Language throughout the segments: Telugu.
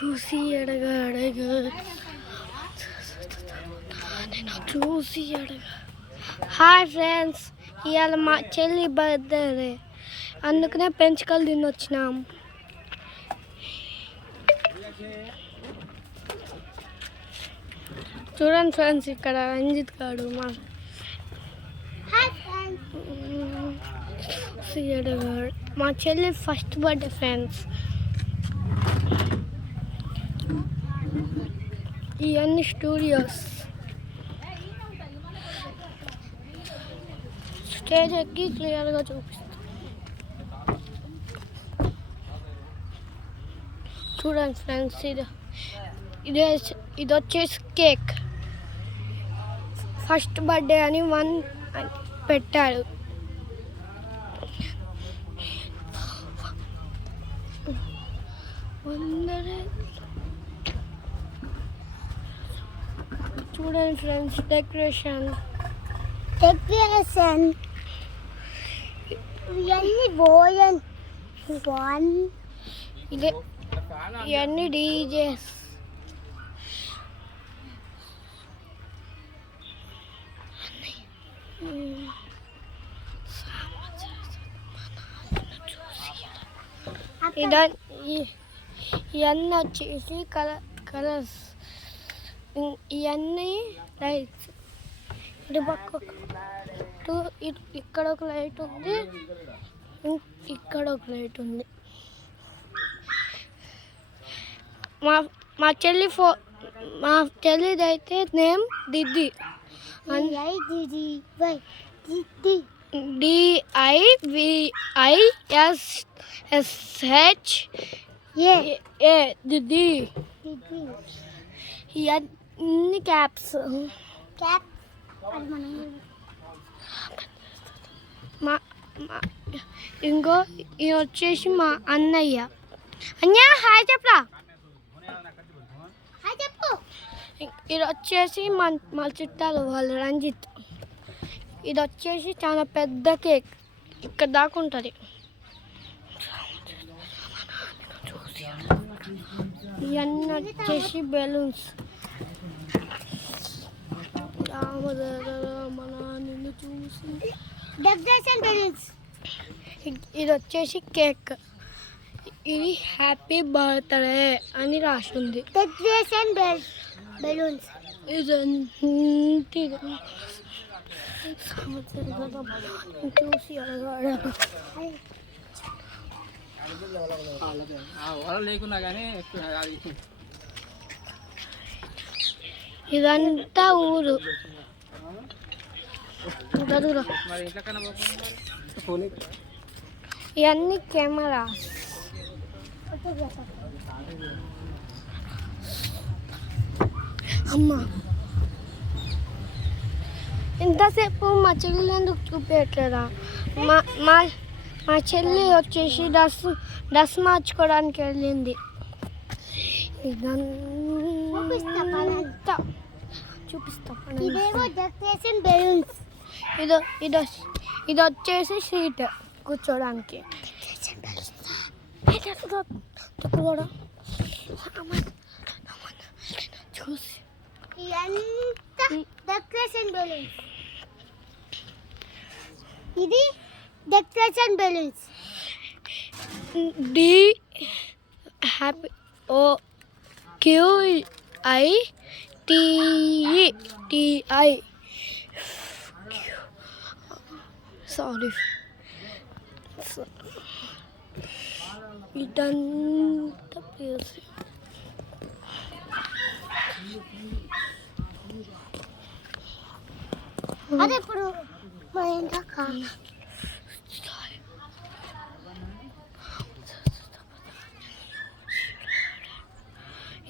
చూసి అడగా చూసి అడగా. హాయ్ ఫ్రెండ్స్, ఇవాళ మా చెల్లి బర్త్డే, అందుకనే పెంచుకలు తినొచ్చినాం. చూడండి ఫ్రెండ్స్, ఇక్కడ రంజిత్ గారు మా చెల్లి ఫస్ట్ బర్త్డే ఫ్రెండ్స్. ఇవన్నీ స్టూడియోస్. స్టేజ్ ఎక్కి క్లియర్గా చూపిస్తాం. చూడండి ఫ్రెండ్స్, ఇది వచ్చేసి కేక్. ఫస్ట్ బర్త్డే అని 1 పెట్టాడు. చూడండి ఫ్రెండ్స్, డెకరేషన్ ఇవన్నీ డీజేస్. ఇవన్నీ వచ్చేసి కలర్స్. ఇవన్నీ లైట్స్. ఇటు పక్క ఇక్కడ ఒక లైట్ ఉంది, ఇక్కడ ఒక లైట్ ఉంది. మా చెల్లిది అయితే నేమ్ దిద్ది. DIVISSH దిద్ది. ఇవన్నీ క్యాప్స్. ఇంకో ఇది వచ్చేసి మా అన్నయ్య. హాయ్ చెప్పరా. ఇది వచ్చేసి మా చుట్టాలు వాళ్ళు రంజిత్. ఇది వచ్చేసి చాలా పెద్ద కేక్, ఇక్కడ దాకా ఉంటుంది. ఇవన్నీ వచ్చేసి బెలూన్స్. ఇది వచ్చేసి కేక్. ఇది హ్యాపీ బర్త్డే అని రాసింది. Decoration balloons. ఇదంతా చూసి ఇదంతా ఊరు. ఇవన్నీ కెమెరా. అమ్మా, ఇంతసేపు మా చెల్లి ఎందుకు చూపించట్లేదా? మా చెల్లి వచ్చేసి డ్రెస్ మార్చుకోవడానికి వెళ్ళింది. ఇదంతా చూపిస్తా. ఇది వచ్చేసి సీట్ కూర్చోడానికి. చూసి డెకరేషన్ బెలూన్స్. ఇది డెకరేషన్ బెలూన్స్. డి హ్యాపీ QITI. సారీ. ఇదంతా ప్లేస్. అదే ఇప్పుడు మా ఇంట్లో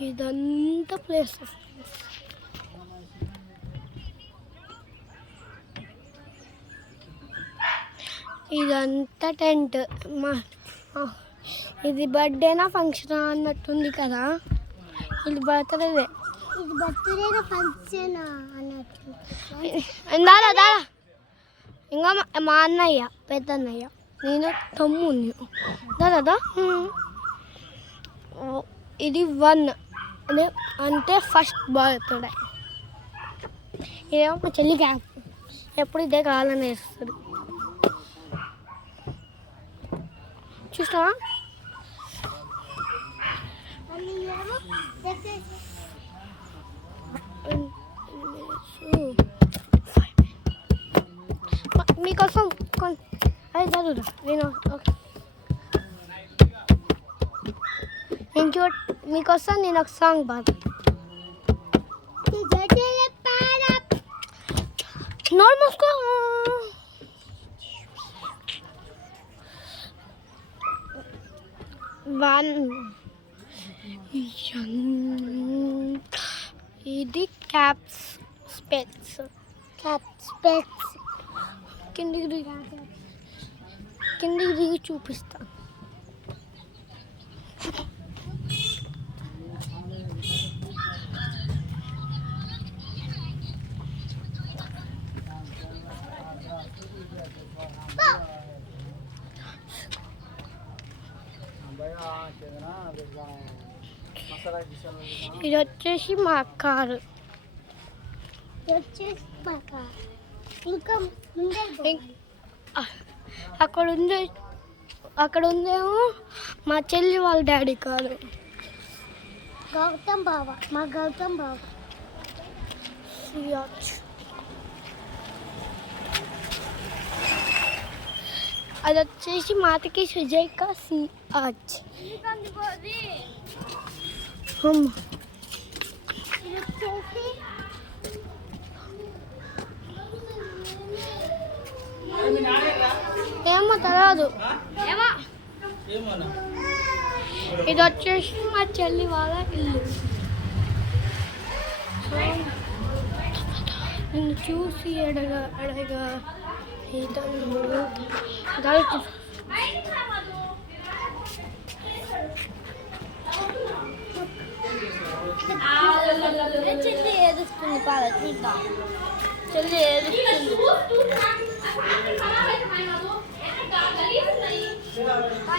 ఇదంతా ప్లేస్. ఇదంతా టెంట్. ఇది బర్త్డేనా ఫంక్షన్ అన్నట్టుంది కదా. ఇది బర్త్డే ఫంక్షన్ అన్నట్టు. దాదా ఇంకా మా అన్నయ్య, పెద్ద అన్నయ్య, నేను తమ్ముని. దాదా ఇది 1 అంటే ఫస్ట్ బర్త్డే. ఇదేమో మా చెల్లి క్యాప్, ఎప్పుడు ఇదే కావాలని వేస్తుంది. చూసినావా? మళ్ళీ ఏమో డెకరేషన్. మీకోసం అది చదువుదా నేను మీకోసం నేను ఒక సాంగ్ పాడు. నోరు మూసుకో. ఇది క్యాప్స్ స్పెట్స్. కిందికి దిగి చూపిస్తా. ఇది వచ్చేసి మా కారు. ఇంకా అక్కడ ఉందేమో మా చెల్లి వాళ్ళ డాడీ కారు. గౌతమ్ బావ, మా గౌతమ్ బావ. అది వచ్చేసి మాతకి సుజైక సిఆర్చ్. ఏమో తెలియదు. ఇది వచ్చేసి మా చెల్లి వాళ్ళ ఇల్లు. నిన్ను చూసి ఎడగా చెల్లి ఏడుస్తుంది. పాల చెల్లి ఏడుస్తుంది.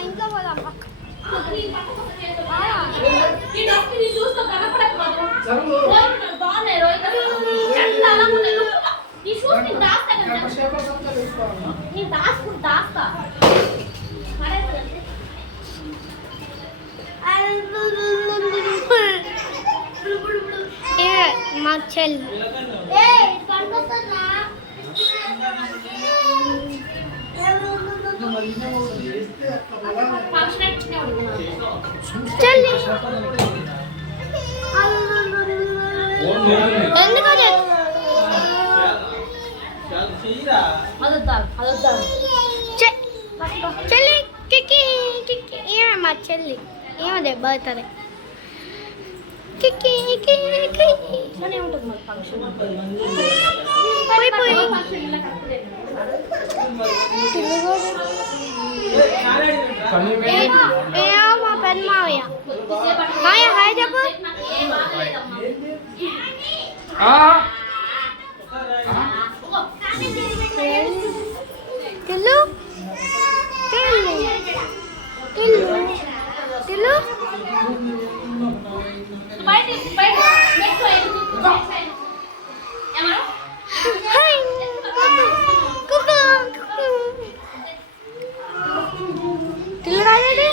ఇంకా పోదాం. మా చెల్లి ఎందుకంటే చెల్లి కిక్కి ఏమే మా చెల్లి ఏమదే బర్త్డే కిక్కి మా పెద్ద మావయ్య. మావయ్య హాయ్ చెప్పు. తిల్లు తిల్లు రాజేది.